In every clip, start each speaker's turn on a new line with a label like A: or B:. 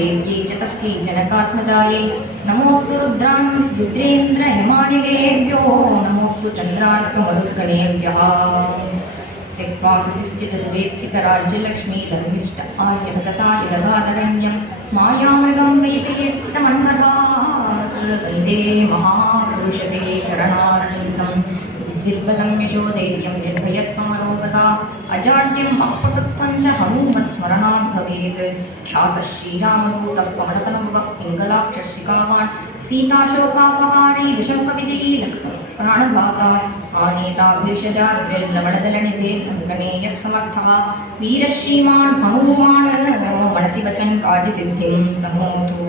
A: ेव्यै च कस्थी जनकात्मजायै। नमोऽस्तु रुद्रान् रुद्रेन्द्र हिमानिलेभ्यो नमोऽस्तु चन्द्रार्कमरुद्गणेभ्यः त्यक्त्वा सुतिश्च सुवेप्सितराज्यलक्ष्मी धर्मिष्ट च दगादरण्यं मायामृगं वैदेसितमन्वथाे महापुरुषते शरणानन्दम् बुद्धिर्बलं यशोधैर्यं निर्भयत्वमरोगता अजाड्यम् अपटुत्वं च हनूमत्स्मरणात् भवेत् ख्यातः श्रीरामदूतः पवनतनभुवः पिङ्गलाक्षशिकावान् सीताशोकापहारी दशङ्कविजयी लक्ष्मण प्राणधाता आनेता भेषजाद्रिर्लवणजलनिधे कङ्कणेयः समर्थः वीरश्रीमान् हनूमान् मनसि वचन् कार्यसिद्धिं नमोतु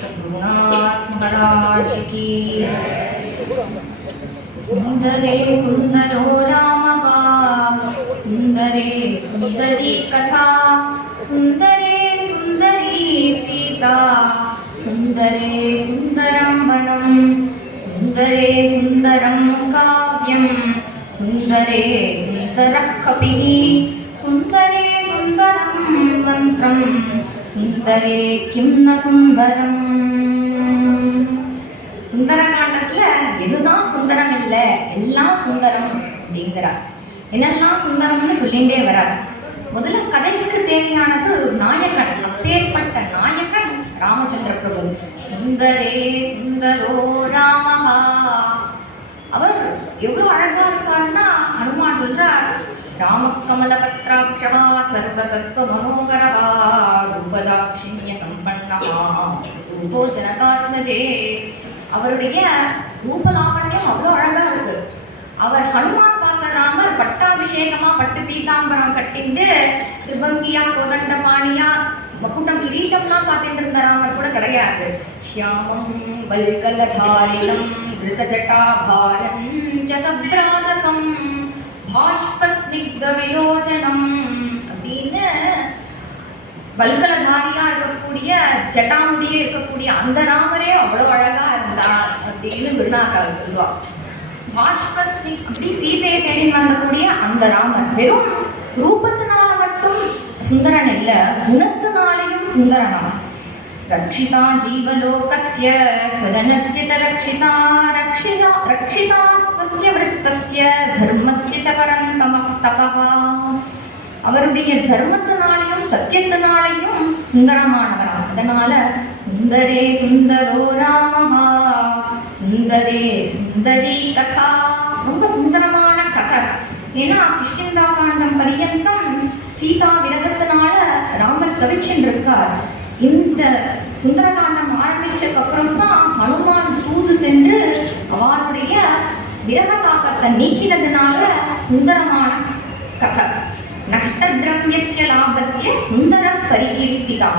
A: सद्गुरुनाथ महाराज की സുന്ദരേ സുന്ദരോ രാമ സുന്ദരേ സുന്ദരി കഥ. സുന്ദരേ സുന്ദരി സീതാ. സുന്ദരേ സുന്ദരം വനം. സുന്ദരേ സുന്ദരം കാവ്യം. സുന്ദരേ സുന്ദര കപി. സുന്ദരേ സുന്ദരം മന്ത്രം. സുന്ദരേ കിം സുന്ദരം. സുന്ദരകാണ്ഡ எதுதான் சுந்தரம் இல்லை எல்லாம் சுந்தரம் அப்படிங்கிறார். என்னெல்லாம் சுந்தரம்னு சொல்லிகிட்டே வரார். முதல்ல கதைக்கு தேவையானது நாயகன் அப்பேற்பட்ட நாயகன் ராமச்சந்திர பிரபு. சுந்தரே சுந்தரோ ராமஹா. அவர் எவ்வளோ அழகா இருக்காருன்னா அனுமான் சொல்றார் ராம கமலபத்ராட்சவா சர்வசத்வ மனோகரவா ரூபதாட்சிண்ய சம்பன்னமா சூதோ ஜனகாத்மஜே அவருடைய ரூபலாவண்யம் அவ்வளோ அழகா இருக்கு. அவர் ஹனுமான் பார்த்த ராமர் பட்டாபிஷேகமா பட்டு பீதாம்பரம் கட்டிண்டு திருபங்கியா கோதண்டபாணியா மக்குண்டம் கிரீட்டம்லாம் சாத்திட்டு இருந்த ராமர் கூட கிடையாது. ஷியாமம் வல்கலதாரிணம் திருதஜட்டாபாரம் ச சப்ராதகம் பாஷ்பஸ்னிக்த விலோச்சனம் வல்கலதாரியாக இருக்கக்கூடிய ஜட்டாமுடியே இருக்கக்கூடிய அந்த ராமரே அவ்வளவு அழகா இருந்தார் அப்படின்னு குருநாதர் சொல்லுவா பாஷ்பஸ்தி அப்படி சீதையை தேடி வந்தக்கூடிய அந்த ராமர். வெறும் ரூபத்தினால மட்டும் சுந்தரன் இல்ல குணத்தினாலையும் சுந்தரனாம் ரக்ஷிதா ஜீவலோகஸ்ய ஸ்வஜனஸ்ய ரக்ஷிதா ரக்ஷிதா ரக்ஷிதா ஸ்வஸ்ய விருத்தஸ்ய தர்மஸ்ய ச பரந்தமः தபः அவருடைய தர்மத்தினாலையும் சத்தியத்தினாலையும் சுந்தரமானவராம். அதனால சுந்தரே சுந்தரோ ராமஹா சுந்தரே சுந்தரி கதா. ரொம்ப சுந்தரமான கதை. ஏன்னா கிஷ்கிந்தா காண்டம் பரியந்தம் சீதா விரகத்தினால ராமர் தவிச்சென்றிருக்கார். இந்த சுந்தரகாண்டம் ஆரம்பிச்சதுக்கு அப்புறம் தான் ஹனுமான் தூது சென்று அவருடைய விரக தாக்கத்தை நீக்கினதுனால சுந்தரமான கதை. நஷ்டத்ரவியஸ்ய லாபஸ்ய சுந்தர பரிகீர்த்திதா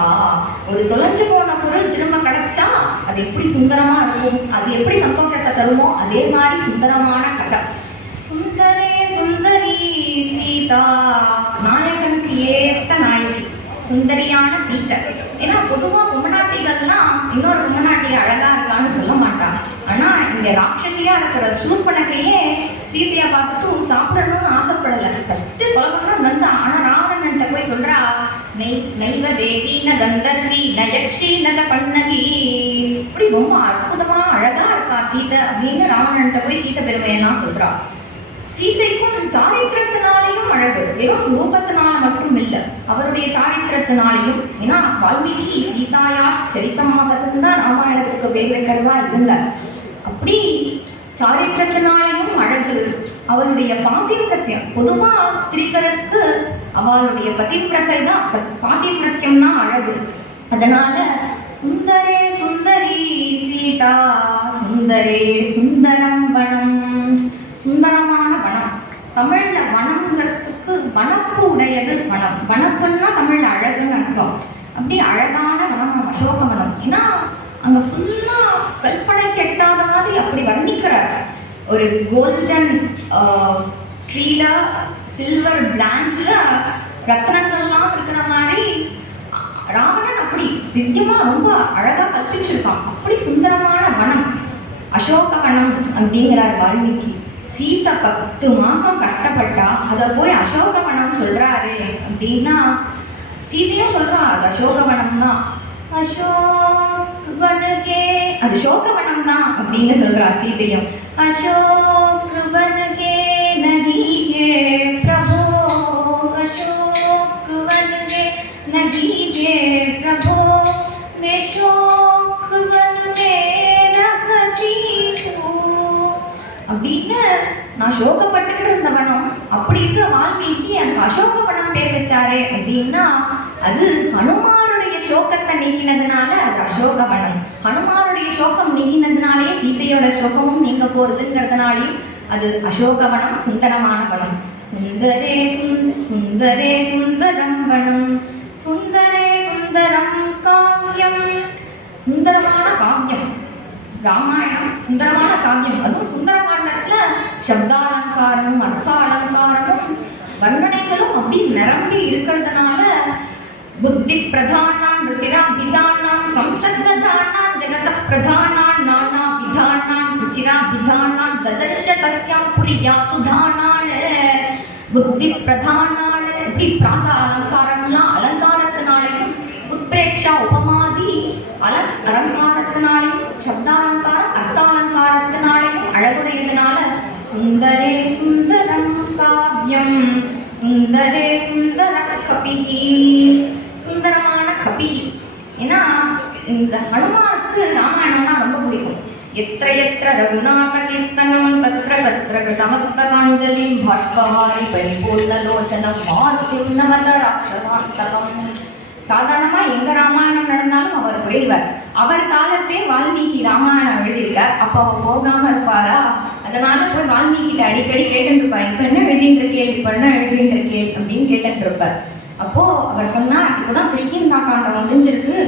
A: ஒரு தொலைஞ்சு போன பொருள் திரும்ப கிடைச்சா அது எப்படி சுந்தரமா இருக்கும்? அது எப்படி சந்தோஷத்தை தருமோ? அதே மாதிரி சுந்தரமான கதை. சுந்தரே சுந்தரி சீதா. நாயகனுக்கு ஏத்த நாயகி. சுந்தரியான சீதை. ஏன்னா பொதுவா பொம்மநாட்டிகள்லாம் இன்னொரு பொம்மநாட்டி அழகா இருக்கான்னு சொல்ல மாட்டான் ஆனா இங்க ராட்சசியா இருக்கிற சூர்பனக்கையே சீதையை பார்த்துட்டு சாப்பிடணும்னு ஆசைப்படலை. ஃபஸ்ட்டு குழம்புனா பண்ணணும்னு ஆனால் ராவணன்ட்ட போய் சொல்றா நெய் நைவ தேவி ந கந்தர்வி ந யக்ஷி ந ச இப்படி ரொம்ப அற்புதமா அழகா இருக்கா சீதை அப்படின்னு ராவணன்ட்ட போய் சீதை பெருமையெல்லாம் சொல்றா. சீதைக்கும் சாரித்திரத்தினாலேயும் அழகு. வெறும் ரூபத்தினால மட்டும் இல்லை அவருடைய சாரித்திரத்தினாலேயும். ஏன்னா வால்மீகி சீதாயா சரித்தமாகத்துக்கு தான் ராமாயணத்துக்கு பேர் வைக்கிறதா இருந்தார் அப்படி சாரித்திரத்தினாலேயும் அழகு. அவருடைய பாத்திரத்தியம் பொதுவா ஸ்திரீகருக்கு அவளுடைய பதிப்பிரத்தை தான். ப- தான் அழகு. அதனால சுந்தரே சுந்தரி சீதா சுந்தரே சுந்தரம் வனம். சுந்தரமான வனம். தமிழ்ல வனம்ங்கிறதுக்கு வனப்பு உடையது வனம். வனப்புன்னா தமிழ்ல அழகுன்னு அர்த்தம். அப்படி அழகான வனம் அசோக வனம் ஏன்னா அங்க ஃபுல்லா கல்பனை கெட்டாத மாதிரி அப்படி வர்ணிக்கிறார் ஒரு கோல்டன் ட்ரீல சில்வர் பிளான்ச்ல ரத்னங்கள்லாம் இருக்கிற மாதிரி ராவணன் அப்படி திவ்யமா ரொம்ப அழகா கல்பிச்சிருப்பான் அப்படி சுந்தரமான வனம் அசோக வனம் அப்படிங்கிறார் வால்மீகி. சீதை பத்து மாசம் கட்டப்பட்டா அதை போய் அசோகவனம் சொல்றாரு அப்படின்னா சீதையும் சொல்றா அது அசோகவனம் தான் அசோக் வனகே அது சோகவனம் தான் அப்படின்னு சொல்றா சீதையும். அசோக் வனகே நகிகே பிரபோ அசோக் வனகே நகிகே பிரபோ மே சோக் வனகே ரகதி அப்படின்னு நான் சோகப்பட்டுக்கிட்டு இருந்தவனும் அப்படி இருக்கிற வால்மீகி எனக்கு அசோகவனம் பேர் வச்சாரே அப்படின்னா அது ஹனுமான் சோகத்தை நீக்கினதுனால அது அசோக வனம் ஹனுமானுடைய சோகம் நீங்கினதுனாலே சீதையோட சோகமும் நீங்க போறதுங்கிறதுனாலையும் அது அசோக வனம் சுந்தரமான வனம் சுந்தரே சுந்தரே சுந்தரம் வனம். சுந்தரே சுந்தரம் காவியம். சுந்தரமான காவியம். ராமாயணம் சுந்தரமான காவியம். அதுவும் சுந்தரகாண்டத்துல சப்தாலங்காரமும் அர்த்தாலங்காரமும் வர்ணனைகளும் அப்படி நிரம்பி இருக்கிறதுனால புத்தி பிரதானான் ருச்சிராபிதானான் சம்சப்ததானான் ஜெகத பிரதானான் நானா விதானான் ருச்சிராபிதானான் ததர்ஷ தஸ்யாம் புரியாத்து தானான் புத்தி பிரதானான் இப்படி பிராச அலங்காரம்லாம் அலங்காரத்தினாலையும் உத்பிரேக்ஷா உபமாதி அல அலங்காரத்தினாலையும் சப்தாலங்காரம் அர்த்தாலங்காரத்தினாலையும் அழகுடையதுனால சுந்தரே சுந்தரம் காவியம் சுந்தரே சுந்தர கபிகி இந்த ஹனுமானுக்கு ராமாயணம்னா ரொம்ப பிடிக்கும். எத்திர எத்திர ரகுநாத கீர்த்தனம் தத்ர தத்ர கிருதமஸ்தகாஞ்சலிம் பாஷ்பவாரி பரிபூர்ணலோச்சனம் மாருதிம் உன்னமத ராட்சசாந்தகம். சாதாரணமா எங்க ராமாயணம் நடந்தாலும் அவர் போயிடுவார். அவர் காலத்தே வால்மீகி ராமாயணம் எழுதியிருக்கார். அப்போ அவர் போகாம இருப்பாரா? அதனால போய் வால்மீகிட்ட அடிக்கடி கேட்டுருப்பார் இருப்பார் இப்ப என்ன எழுதிட்டு இருக்கேன் இப்ப என்ன எழுதிட்டு இருக்கேன் அப்படின்னு கேட்டுட்டு இருப்பார் அப்போ அவர் சொன்னார் இப்போதான் கிருஷ்ணன் காண்டம் முடிஞ்சிருக்கு.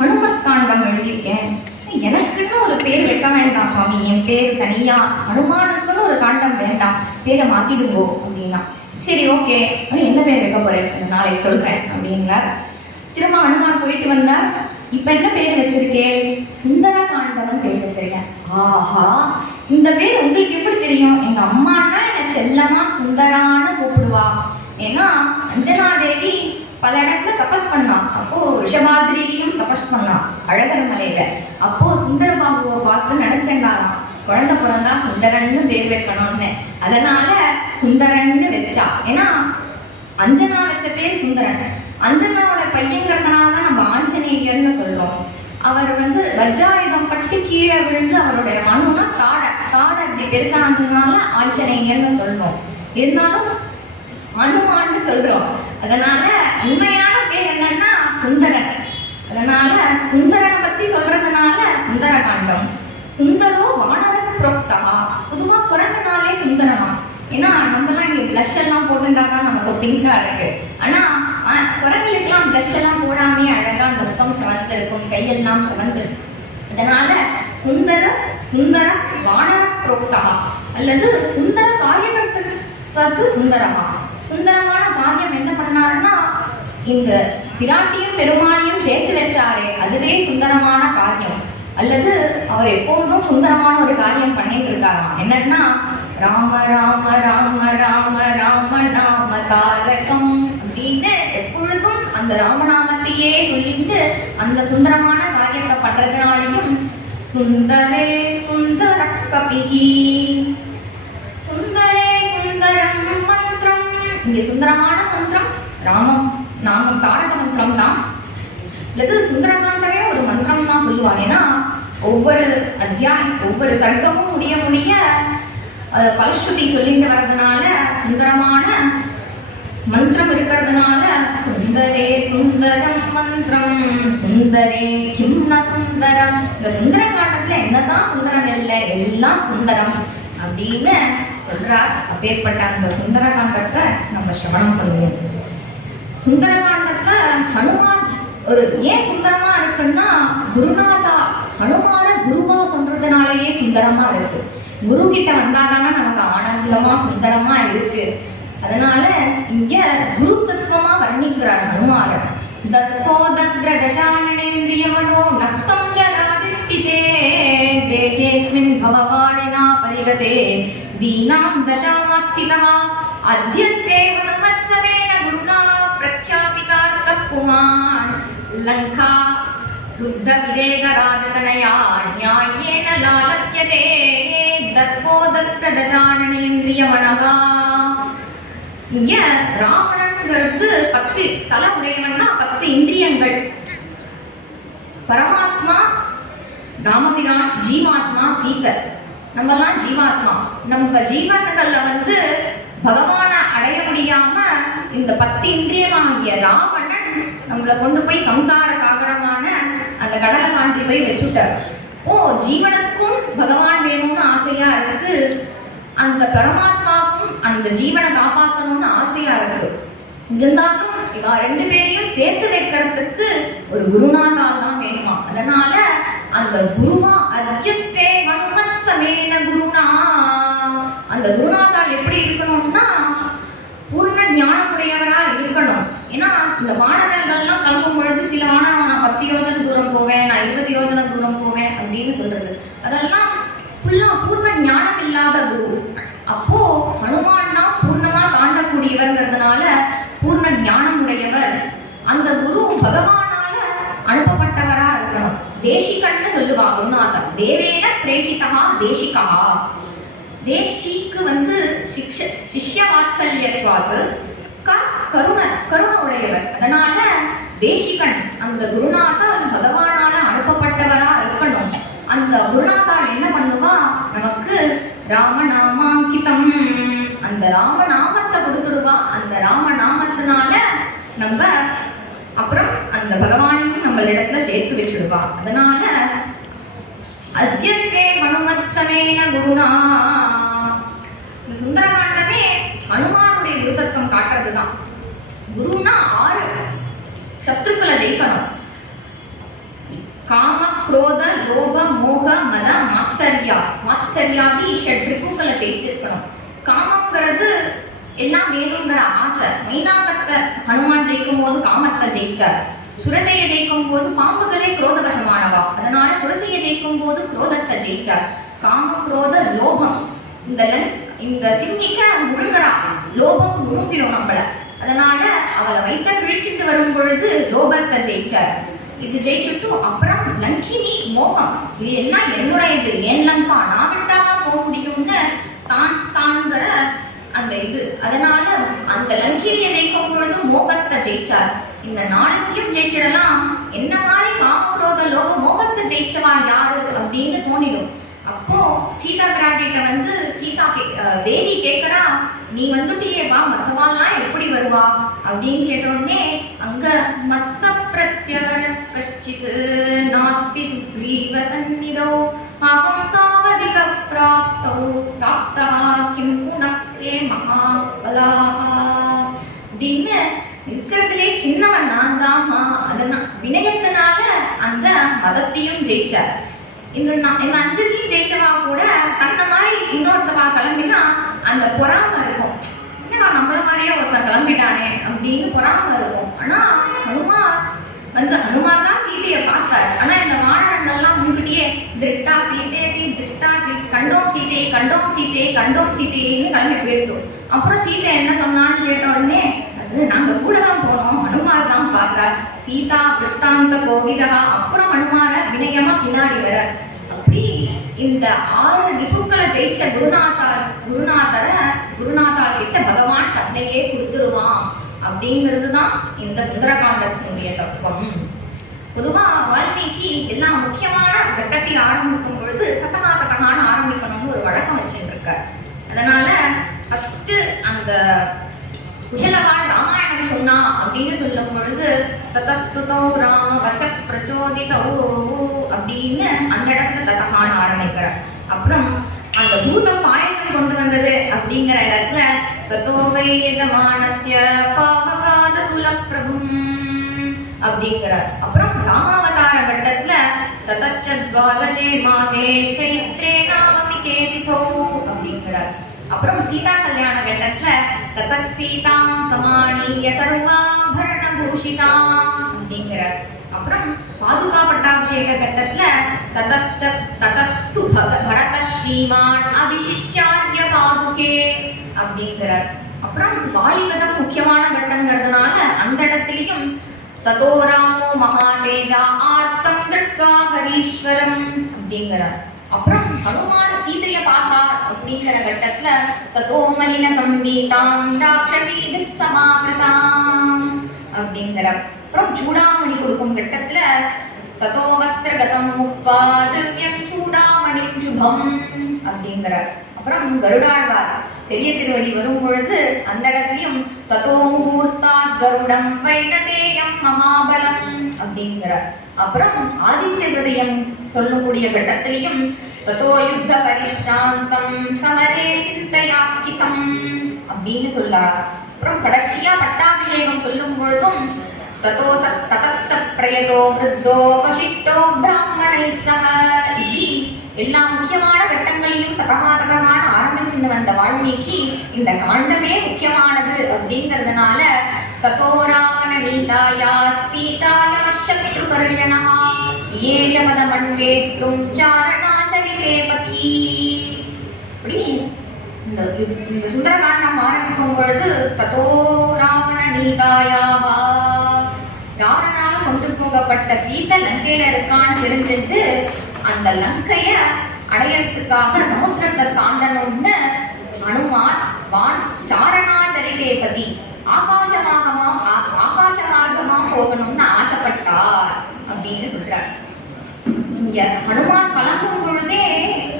A: ஹனுமத் காண்டம் எழுதியிருக்கேன். எனக்குன்னு ஒரு பேர் வைக்க வேண்டாம் சுவாமி. என் பேர் தனியா. ஹனுமானுக்குன்னு ஒரு காண்டம் வேண்டாம். பேரை மாத்திடுங்கோ அப்படின்னா. சரி ஓகே. அப்படின்னு என்ன பேர் வைக்க போறேன்? நாளைக்கு சொல்றேன் அப்படின்னார். திரும்ப ஹனுமான் போயிட்டு வந்தார். இப்ப என்ன பேர் வச்சிருக்கேன் சுந்தர காண்டம்னு பேர் வச்சிருக்கேன். ஆஹா. இந்த பேர் உங்களுக்கு எப்படி தெரியும்? எங்க அம்மானா என்ன செல்லமா சுந்தரான்னு கூப்பிடுவா. ஏன்னா அஞ்சனா தேவி பல இடத்துல தபஸ் பண்ணான். அப்போ ரிஷபாதிரிலையும் தபஸ் பண்ணான். அழகர் மலையில. அப்போ சுந்தரபாபுவை பார்த்து நினைச்சங்காராம் குழந்தை பிறந்தா சுந்தரன்னு பேர் வைக்கணும்னு. அதனால சுந்தரன்னு வச்சா. ஏன்னா அஞ்சனா வச்ச பேர் சுந்தரன். அஞ்சனாவோட பையங்கிறதுனால தான் நம்ம ஆஞ்சநேயர்னு சொல்றோம். அவர் வந்து வஜ்ராயுதம் பட்டு கீழே விழுந்து அவருடைய மனுனா காடை காடை இப்படி பெருசானதுனால ஆஞ்சநேயர்னு சொல்றோம். இருந்தாலும் அனுமான்னு சொல்றோம். அதனால உண்மையான பேர் என்னன்னா சுந்தரன். அதனால சுந்தரனை பத்தி சொல்றதுனால சுந்தரகாண்டம். சுந்தரோ வானரன் புரோக்தா. பொதுவா குரங்குனாலே சுந்தரமா. ஏன்னா நம்மலாம் இங்க பிளஷ் எல்லாம் போட்டிருந்தா தான் நமக்கு பிங்கா இருக்கு. ஆனா ஆ, குரங்குகளுக்கெல்லாம் பிளஷ் எல்லாம் போடாமே அழகா அந்த முகம் சிவந்து கையெல்லாம் சிவந்து அதனால சுந்தர சுந்தர வானர புரோக்தா. அல்லது சுந்தர காரியகர்த்தத்து சுந்தரமா. சுந்தரமான காரியம் என்ன பண்ணாருன்னா இந்த பிராட்டியும் பெருமாளையும் சேர்த்து வச்சாரே அதுவே சுந்தரமான காரியம் அல்லது அவர் எப்பொழுதும் சுந்தரமான ஒரு காரியம் பண்ணிட்டு இருக்காராம் என்னன்னா ராம ராம ராம ராம ராம நாம தாரகம் அப்படின்னு எப்பொழுதும் அந்த ராமநாமத்தையே சொல்லிட்டு அந்த சுந்தரமான காரியத்தை பண்றதுனாலையும் சுந்தரே சுந்தர கபிகி சுந்தரே சுந்தரம் மந்திரம் இங்கே சுந்தரமான மந்திரம் ராமம் நாமம் தாரக மந்திரம் தான் அல்லது சுந்தரகாண்டவே ஒரு மந்திரம் தான் சொல்லுவாங்க. ஏன்னா ஒவ்வொரு அத்தியாயம் ஒவ்வொரு சர்க்கமும் முடிய முடிய பலஸ்ருதி சொல்லிட்டு வர்றதுனால சுந்தரமான மந்திரம் இருக்கிறதுனால சுந்தரே சுந்தரம் மந்திரம் சுந்தரே கிம்ன சுந்தரம். இந்த சுந்தர காண்டத்துல என்னதான் சுந்தரம் இல்லை எல்லாம் சுந்தரம் அப்படின்னு சொல்கிறார் அப்பேற்பட்ட அந்த சுந்தரகாண்டத்தை நம்ம சிரவணம் பண்ணுவோம். சுந்தரகாண்டத்துல ஹனுமான் ஒரு ஏன் சுந்தரமா இருக்குன்னா குருநாதா ஹனுமான குருவா சொல்றதுனாலயே சுந்தரமா இருக்கு. குரு கிட்ட வந்தாதானே நமக்கு ஆனந்தமா சுந்தரமா இருக்கு. அதனால இங்க குரு தத்துவமா வர்ணிக்கிறார் ஹனுமாரன் தத்தோ தத்ர தசானனேந்திரிய மனோ நப்தம் ஜனாதிஷ்டிதே தேகேஸ்மின் பவவாரினா பரிகதே. दीनां दशामास्थितः अद्यत्वे हनुमत्सवेन गुरुणा प्रख्यापितार्थः पुमान् लङ्का रुद्धविदेहराजतनया न्याय्येन लालप्यते दर्पोदत्तदशाननेन्द्रियमणः இங்க ராவணன்கிறது பத்து தலை உடையவன்னா பத்து இந்திரியங்கள் பரமாத்மா ராமபிரான் ஜீவாத்மா சீதர் நம்மலாம் ஜீவாத்மா. நம்ம ஜீவன்கள்ல வந்து பகவானை அடைய முடியாம இந்த பத்து இந்திரியமாகிய ராவணன் நம்மளை கொண்டு போய் சம்சார சாகரமான அந்த கடலை தாண்டி போய் வச்சுட்டார். ஓ ஜீவனுக்கும் பகவான் வேணும்னு ஆசையா இருக்கு. அந்த பரமாத்மாவுக்கும் அந்த ஜீவனை காப்பாற்றணும்னு ஆசையா இருக்கு. இருந்தாலும் இவா ரெண்டு பேரையும் சேர்த்து வைக்கிறதுக்கு ஒரு குருநாதால் தான் வேணுமா? அதனால அந்த குருமா அத்யுத்தே ஹனுமத் சமேன குருனா. அந்த குருநாதால் எப்படி இருக்கணும்னா பூர்ண ஞானமுடையவரா இருக்கணும். ஏன்னா இந்த வானரங்கள்லாம் கிளம்பும் பொழுது சில வானரம் நான் பத்து யோஜனை தூரம் போவேன் நான் இருபது யோஜனை தூரம் போவேன் அப்படின்னு சொல்றது. அதெல்லாம் ஃபுல்லா பூர்ண ஞானம் இல்லாத குரு. அப்போ ஹனுமான்னா பூர்ணமா தாண்டக்கூடியவர்ங்கிறதுனால பூர்ண ஞானம் உடையவர் அந்த குரு பகவானால அனுப்பப்பட்டவர். தேசிகன்னு சொல்லுவா குருநாதர் தேவேன பிரேஷிதா தேசிகா. தேசிக்கு வந்து சிக்ஷ சிஷ்ய வாத்சல்யத்வாது க கருண கருண உடையவர் அதனால தேசிகன் அந்த குருநாதர் பகவானால அனுப்பப்பட்டவரா இருக்கணும். அந்த குருநாதால் என்ன பண்ணுவா? நமக்கு ராமநாமாங்கிதம். அந்த ராமநாமத்தை கொடுத்துடுவா. அந்த ராமநாமத்தினால நம்ம அப்புறம் அந்த பகவான் நம்மளிடத்துல சேர்த்து வச்சுடுவான் அதனால அத்தியத்தே மனுமத்சமேன குருனா இந்த சுந்தரகாண்டமே அனுமானுடைய குருதத்துவம் காட்டுறதுதான். குருனா ஆறு. சத்ருக்களை ஜெயிக்கணும். காம குரோத லோப மோக மத மாத்சரியா. மாத்சரியாதி ஷட் ஜெயிச்சிருக்கணும். காமங்கிறது எல்லாம் வேணுங்கிற ஆசை. மைனாகத்தை ஹனுமான் ஜெயிக்கும் போது காமத்தை ஜெயித்தார். சுரசையை ஜெயிக்கும் போது பாம்புகளே குரோதவசமானவா? அதனால சுரசையை ஜெயிக்கும் போது குரோதத்தை ஜெயித்தார். காம குரோத லோபம். இந்த இந்த சிம்மிக்க முழுங்குறா லோபம் முழுங்கிடும் நம்மள. அதனால அவளை வைத்த கிழிச்சிட்டு வரும் பொழுது லோபத்தை ஜெயிச்சார் இது ஜெயிச்சுட்டு அப்புறம் லங்கினி மோகம். இது என்ன என்னுடையது? என் லங்கா? நான் விட்டாதான் போக முடியும்னு தான் தான்கிற அந்த இது. அதனால அந்த லங்கிரியை ஜெயிக்கும் பொழுது மோகத்தை ஜெயிச்சார். இந்த நாளைக்கும் ஜெயிச்சிடலாம். என்ன மாதிரி காமக்ரோத லோக மோகத்தை ஜெயிச்சவா யாரு அப்படின்னு தோணிடும். அப்போ சீதா பிராட்டிட்ட வந்து சீதா கே தேவி கேட்கறா நீ வந்துட்டியே வா மத்தவாள்லாம் எப்படி வருவா? அப்படின்னு கேட்டோடனே அங்க மத்த பிரத்யவர கஷ்டித் நாஸ்தி சுக்ரீவ சன்னிடோ अहं तावदिकप्राप्तौ பிராப்தோ பிராப்தா கிம் புனக்தே மகாபலாஹ அப்படின்னு இருக்கிறதுலே சின்னவன் நான் தான்மா அதனால் வினயத்தினால அந்த மதத்தையும் ஜெயிச்சார். இந்த நான் இந்த அஞ்சத்தையும் ஜெயிச்சவா கூட தன்னை மாதிரி இன்னொருத்தவா கிளம்பினா அந்த பொறாம இருக்கும். என்னடா நம்மள மாதிரியே ஒருத்தன் கிளம்பிட்டானே அப்படின்னு பொறாம இருக்கும். ஆனா அனுமா வந்து ஹனுமார் தான் சீதையை பார்த்தார். ஆனா இந்த வானரங்கள்லாம் முன்கூட்டியே திருஷ்டா சீதையை திருஷ்டா சீ கண்டோம் சீதையை கண்டோம் சீதையை கண்டோம் சீதையைன்னு கிளம்பி போயிட்டோம் அப்புறம் சீதை என்ன சொன்னான்னு கேட்ட உடனே அது நாங்க கூட தான் போனோம் ஹனுமார் தான் பார்த்தார். சீதா விற்த்தாந்த கோவிதா அப்புறம் ஹனுமார வினயமா பின்னாடி வர. அப்படி இந்த ஆறு ரிப்புக்களை ஜெயிச்ச குருநாதார் குருநாதர குருநாதார் கிட்ட பகவான் தன்னையே கொடுத்துடுவான். அப்படிங்கிறது தான் இந்த சுந்தரகாண்டத்தினுடைய தத்துவம். பொதுவாக வால்மீகி எல்லா முக்கியமான கட்டத்தை ஆரம்பிக்கும் பொழுது கத்தகா கதகான்னு ஆரம்பிக்கணும்னு ஒரு வழக்கம் வச்சுட்டு இருக்கார் அதனால ஃபஸ்ட்டு அந்த குஷலவாள் ராமாயணம் சொன்னா அப்படின்னு சொல்லும் பொழுது ததஸ்துதோ ராம வச்ச பிரச்சோதிதோ அப்படின்னு அந்த இடத்துல ததகான்னு ஆரம்பிக்கிறார். அப்புறம் அந்த பூதம் பாயசம் கொண்டு வந்தது அப்படிங்கிற இடத்துல தத்தோவை எஜமானஸ்ய பாவகாத துல பிரபும் அப்படிங்கிறார். அப்புறம் ராமாவதார கட்டத்துல ததச்ச மாசே சைத்ரே நாமமி கேதிதோ அப்படிங்கிறார். அப்புறம் சீதா கல்யாண கட்டத்துல தத சீதாம் சமானிய சர்வாபரண பூஷிதாம் அப்படிங்கிறார். அப்புறம் பாதுகா பட்டாபிஷேக கட்டத்துல ததஸ்ச ததஸ்து பக பரத ஸ்ரீமான் அபிஷிச்சாரிய பாதுகே அப்படிங்கிறார். அப்புறம் வாலிகதம் முக்கியமான கட்டங்கிறதுனால அந்த இடத்துலயும் ததோ ராமோ மகாதேஜா ஆர்த்தம் திருட்வா ஹரீஸ்வரம் அப்படிங்கிறார். அப்புறம் ஹனுமான் சீதைய பார்த்தார் அப்படிங்கிற கட்டத்துல ததோ மலின சம்பீதாம் ராட்சசி சமாகிருதாம் அப்படிங்கிறார். அப்புறம் சூடாமணி கொடுக்கும் கட்டத்துல ததோ வஸ்திரகதம் முக்வா திவ்யம் சூடாமணி சுபம் அப்படிங்கிறார். அப்புறம் கருடாழ்வார் பெரிய திருவடி வரும் பொழுது அந்த இடத்துலயும் ததோ முகூர்த்தாத் கருடம் வைணதேயம் மகாபலம் அப்படிங்கிறார். அப்புறம் ஆதித்ய ஹிருதயம் சொல்லக்கூடிய கட்டத்திலையும் ததோ யுத்த பரிசாந்தம் சமரே சிந்தையாஸ்திதம் அப்படின்னு சொல்றார் அப்புறம் கடைசியா பட்டாபிஷேகம் சொல்லும் பொழுதும் ततो ச பிரயதோ விருத்தோ வசிட்டோ பிராமணை சக இப்படி எல்லா முக்கியமான கட்டங்களையும் தகமா தகமான ஆரம்பிச்சுன்னு வந்த வால்மீகி இந்த காண்டமே முக்கியமானது அப்படிங்கிறதுனால ததோ ராவண நீதாயா சீதாயா சத்ருகர்ஷணா ஏஷ பதமன்வேட்டும் சாரணாச்சரிதே பதி. இப்படி இந்த இந்த சுந்தரகாண்டம் ஆரம்பிக்கும் பொழுது ததோ ராவண நீதாயாவா ராவணனால கொண்டு போகப்பட்ட சீதை லங்கையில இருக்கான்னு தெரிஞ்சுட்டு அந்த லங்கைய அடையறதுக்காக சமுத்திரத்தை தாண்டணும்னு ஹனுமான் வான் சாரணாச்சரிதேபதி ஆகாசமாகமா ஆ- ஆகாச மார்க்கமா போகணும்னு ஆசைப்பட்டார் அப்படின்னு சொல்றார். இங்க ஹனுமான் கலங்கும் பொழுதே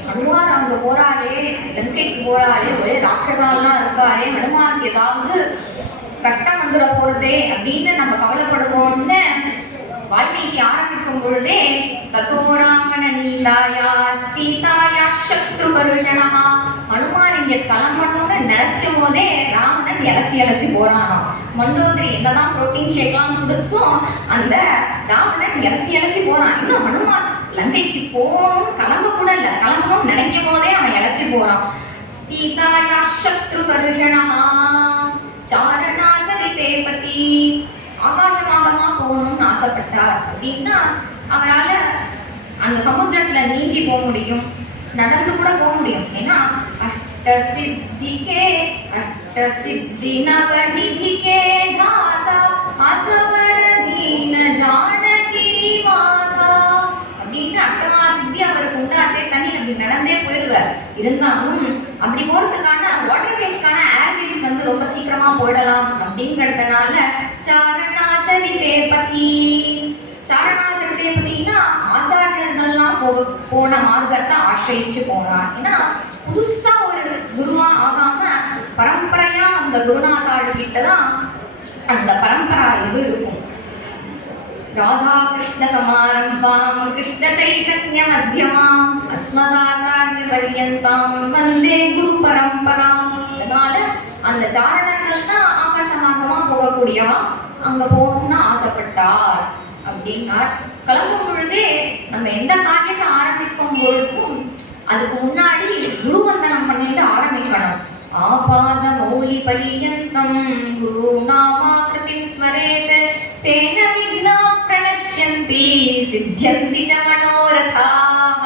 A: ஹனுமான் அங்க போறாரே லங்கைக்கு போறாரே ஒரே ராட்சசாலாம் இருக்காரே ஹனுமானுக்கு ஏதாவது கஷ்டம் வந்துட போறதே அப்படின்னு நம்ம கவலைப்படுவோம்னு வால்மீகி ஆரம்பிக்கும் பொழுதே ததோ ராமன நீலாயா சீதாயா சத்ரு பருஷனா ஹனுமான் இங்க கிளம்பணும்னு நினைச்ச போதே ராவணன் இழைச்சி இழைச்சி போறானாம். மண்டோதரி என்னதான் புரோட்டீன் ஷேக்லாம் கொடுத்தும் அந்த ராவணன் இழைச்சி இழைச்சி போறான். இன்னும் ஹனுமான் லங்கைக்கு போகணும் கிளம்ப கூட இல்ல. கிளம்பணும்னு நினைக்கும் போதே அவன் இழைச்சி போறான். சீதாயா சத்ரு பருஷனா சாரணாச்சரிதே பத்தி ஆகாசமாகமா போகணும்னு ஆசைப்பட்டார். அப்படின்னா அவரால அந்த சமுத்திரத்துல நீஞ்சி போக முடியும். நடந்து கூட போக முடியும். ஏன்னா அஷ்ட சித்திகே அஷ்ட சித்தி நவநிதிகே தாதா அசவர தீன ஜானகி மாதா. அப்படின்னு அட்டமா சித்தி அவருக்கு உண்டாச்சே தனி அப்படி நடந்தே போயிடுவார். இருந்தாலும் அப்படி போகிறதுக்கான வாட்டர் வேஸ்க்கான ஏர்வேஸ் வந்து ரொம்ப சீக்கிரமா போயிடலாம் அப்படிங்கிறதுனால சாரணாச்சரிதே பதி. சாரணாச்சரிதே பதினா ஆச்சாரியர்கள்லாம் போக போன மார்க்கத்தை ஆசிரியிச்சு போனார். ஏன்னா புதுசா ஒரு குருவா ஆகாம பரம்பரையா அந்த குருநாதாள் கிட்ட தான் அந்த பரம்பரா இது இருக்கும். राधाकृष्णसमारम्भां कृष्णचैतन्यमध्यमाम् अस्मदाचार्यपर्यन्तां वन्दे குருபரம்பராம் அதனால அந்த சாரணர்கள்னா ஆகாச மார்க்கமா போகக்கூடியவா அங்க போகணும்னு ஆசைப்பட்டார் அப்படின்னார் கிளம்பும் பொழுதே நம்ம எந்த காரியத்தை ஆரம்பிக்கும் பொழுதும் அதுக்கு முன்னாடி குருவந்தனம் பண்ணிட்டு ஆரம்பிக்கணும் ஆபாத மௌலி பரியந்தம் குரு நாமாக்கிருதிம் ஸ்மரேத் தேன விக்னா பிரணஷ்யந்தி சித்தியந்தி ச மனோரதாः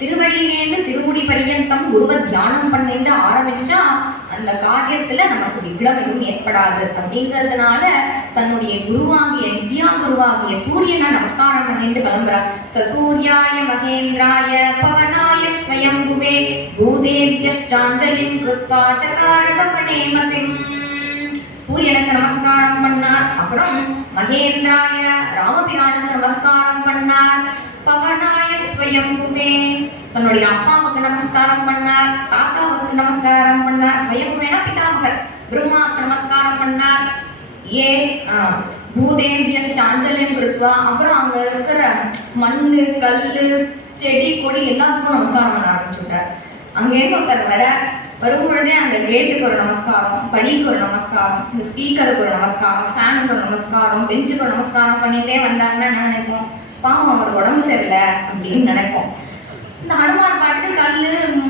A: திருவடியிலேருந்து திருமுடி பரியந்தம் குருவ தியானம் பண்ணிட்டு ஆரம்பிச்சா அந்த காரியத்துல நமக்கு விக்னம் எதுவும் ஏற்படாது. அப்படிங்கிறதுனால தன்னுடைய குருவாகிய வித்யா குருவாகிய சூரியனை நமஸ்காரம் பண்ணிட்டு கிளம்புறார். ச சூர்யாய மகேந்திராய பவனாய ஸ்வயம்புவே பூதேபியஷ்டாஞ்சலிம் கிருத்தா சகாரகமணே மதிம். சூரியனுக்கு நமஸ்காரம் பண்ணார். அப்புறம் மகேந்திராய ராமபிரானுக்கு நமஸ்காரம் பண்ணார். பவனாய ஸ்வயம்புவே. தன்னுடைய அப்பாவுக்கு நமஸ்காரம் பண்ணார். தாத்தாவுக்கு நமஸ்காரம் பண்ணார். ஸ்வயம்புவேனா பிதாமகர். பிரம்மாவுக்கு நமஸ்காரம் பண்ணார். ஏ பூதேவிய அஞ்சலியும் கொடுத்தா அப்புறம் அங்க இருக்கிற மண்ணு கல்லு செடி கொடி எல்லாத்துக்கும் நமஸ்காரம் பண்ண ஆரம்பிச்சுட்டார். அங்கேருந்து ஒருத்தர் வர வரும்பொழுதே அந்த கேட்டுக்கு ஒரு நமஸ்காரம் படிக்கு ஒரு நமஸ்காரம் இந்த ஸ்பீக்கருக்கு ஒரு நமஸ்காரம் ஃபேனுக்கு ஒரு நமஸ்காரம் பெஞ்சுக்கு ஒரு நமஸ்காரம் பண்ணிட்டே வந்தாங்கன்னா என்ன நினைப்போம்? பாவம் அவர் உடம்பு சரியில்லை அப்படின்னு நினைப்போம். இந்த ஹனுமார் பாட்டுக்கு கல்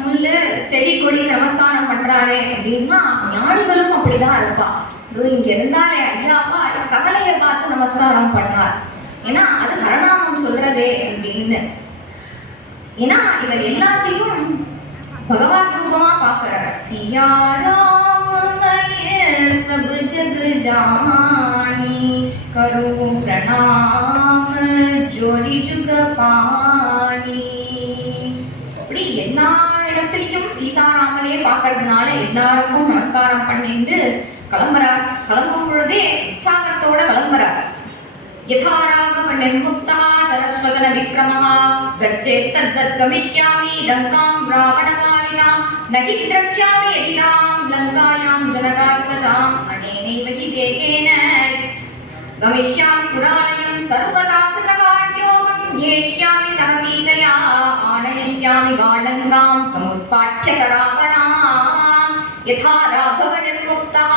A: முள் செடி கொடி நமஸ்காரம் பண்றாரே அப்படின்னா ஞானிகளும் அப்படிதான் இருப்பா. இதோ இங்க இருந்தாலே ஐயாப்பா கவலையை பார்த்து நமஸ்காரம் பண்ணார். ஏன்னா அது ஹரநாமம் சொல்றதே அப்படின்னு. ஏன்னா இவர் எல்லாத்தையும் பகவான் ரூபமா பார்க்கிறார் சியா ராம மய सब जग जानी करो प्रणाम जोरी जुग पानी இப்படி எல்லா இடத்துலயும் சீதாராமலே பார்க்கறதுனால எல்லாருக்கும் நமஸ்காரம் பண்ணிட்டு கிளம்புறார் கிளம்பும் பொழுதே உற்சாகத்தோட கிளம்புறார் यथा राघव निर्मुक्तः सरस्वचन विक्रमः गच्छेत् तद्दत् गमिष्यामि लङ्कां रावणपालिकां न हि द्रक्ष्यामि यदि तां लङ्कायां जनकात्मजाम् अनेनैव हि वेगेन गमिष्यामि सुरालयं सर्वदा कृतकार्योगं येष्यामि सह सीतया आनयिष्यामि बालङ्कां समुत्पाट्य स रावणा यथा राघव निर्मुक्तः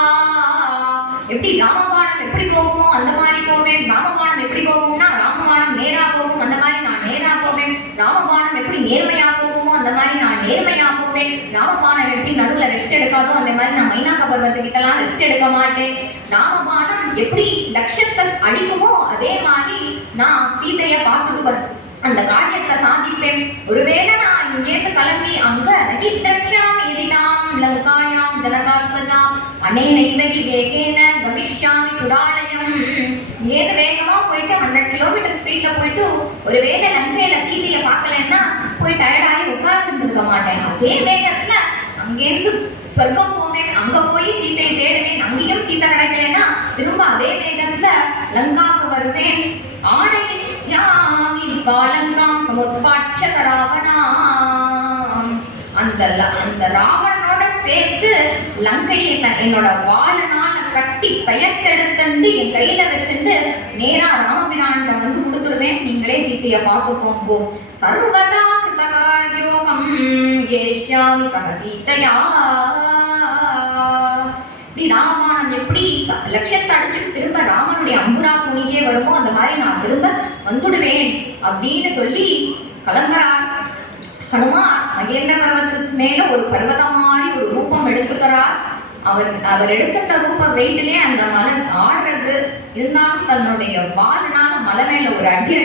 A: எப்படி ராமபாணம் எப்படி போகுமோ அந்த மாதிரி போவேன் ராமபாணம் எப்படி போகும்னா ராமபாணம் நேரா போகும் அந்த மாதிரி நான் நேரா போவேன் ராமபாணம் எப்படி நேர்மையா போகுமோ அந்த மாதிரி நான் நேர்மையா போவேன் ராமபாணம் எப்படி நடுவுல ரெஸ்ட் எடுக்காதோ அந்த மாதிரி நான் மைனாக்க பர்வத்துக்கிட்டலாம் ரெஸ்ட் எடுக்க மாட்டேன். நாமபானம் எப்படி லட்சத்தை அடிக்குமோ அதே மாதிரி நான் சீதையை பார்த்துட்டு வரேன் அந்த காரியத்தை சாதிப்பேன். ஒருவேளை நான் இங்கேருந்து கிளம்பி அங்க நகி திரட்சாமி எதினாம் லங்காயாம் ஜனகாத்மஜாம் அனேனைவகி வேகேன கமிஷ்யாமி சுடாலயம். இங்கேருந்து வேகமா போயிட்டு ஹண்ட்ரட் கிலோமீட்டர் ஸ்பீட்ல போயிட்டு ஒருவேளை லங்கையில சீதையை பார்க்கலன்னா போய் டயர்டாகி உட்கார்ந்துட்டு இருக்க மாட்டேன். அதே வேகத்துல அங்கேருந்து சொர்க்கம் போவேன் அங்க போய் சீதையை தேடுவேன். அங்கேயும் சீத்தை கிடைக்கலன்னா திரும்ப அதே வேகத்துல லங்காவுக்கு வருவேன். ஆணையாமி பாலங்காம் சமுத்பாட்ச சராவணாம். அந்த ல- அந்த ராவணனோட சேர்த்து லங்கையை என்னோட வாழனால கட்டி பெயர்த்தெடுத்துண்டு என் கையில வச்சுட்டு நேரா ராமபிரான்கிட்ட வந்து கொடுத்துடுவேன். நீங்களே சீத்தைய பார்த்துக்கோங்க போ சர்வதா ஏஷ்யாமி சக சீதையா இப்படி ராமபானம் எப்படி ச- லட்சத்தை அடிச்சுட்டு திரும்ப ராமனுடைய அம்புரா துணிக்கே வருமோ அந்த மாதிரி நான் திரும்ப வந்துடுவேன் அப்படின்னு சொல்லி கிளம்புறார். ஹனுமார் மகேந்திர பர்வத்து மேல ஒரு பர்வதம் மாதிரி ஒரு ரூபம் எடுத்துக்கிறார் அவர் அவர் எடுத்துட்ட ரூப வெயிட்டிலே அந்த மலை ஆடுறது. இருந்தாலும் தன்னுடைய வாலினால மலை மேல ஒரு அடி அடி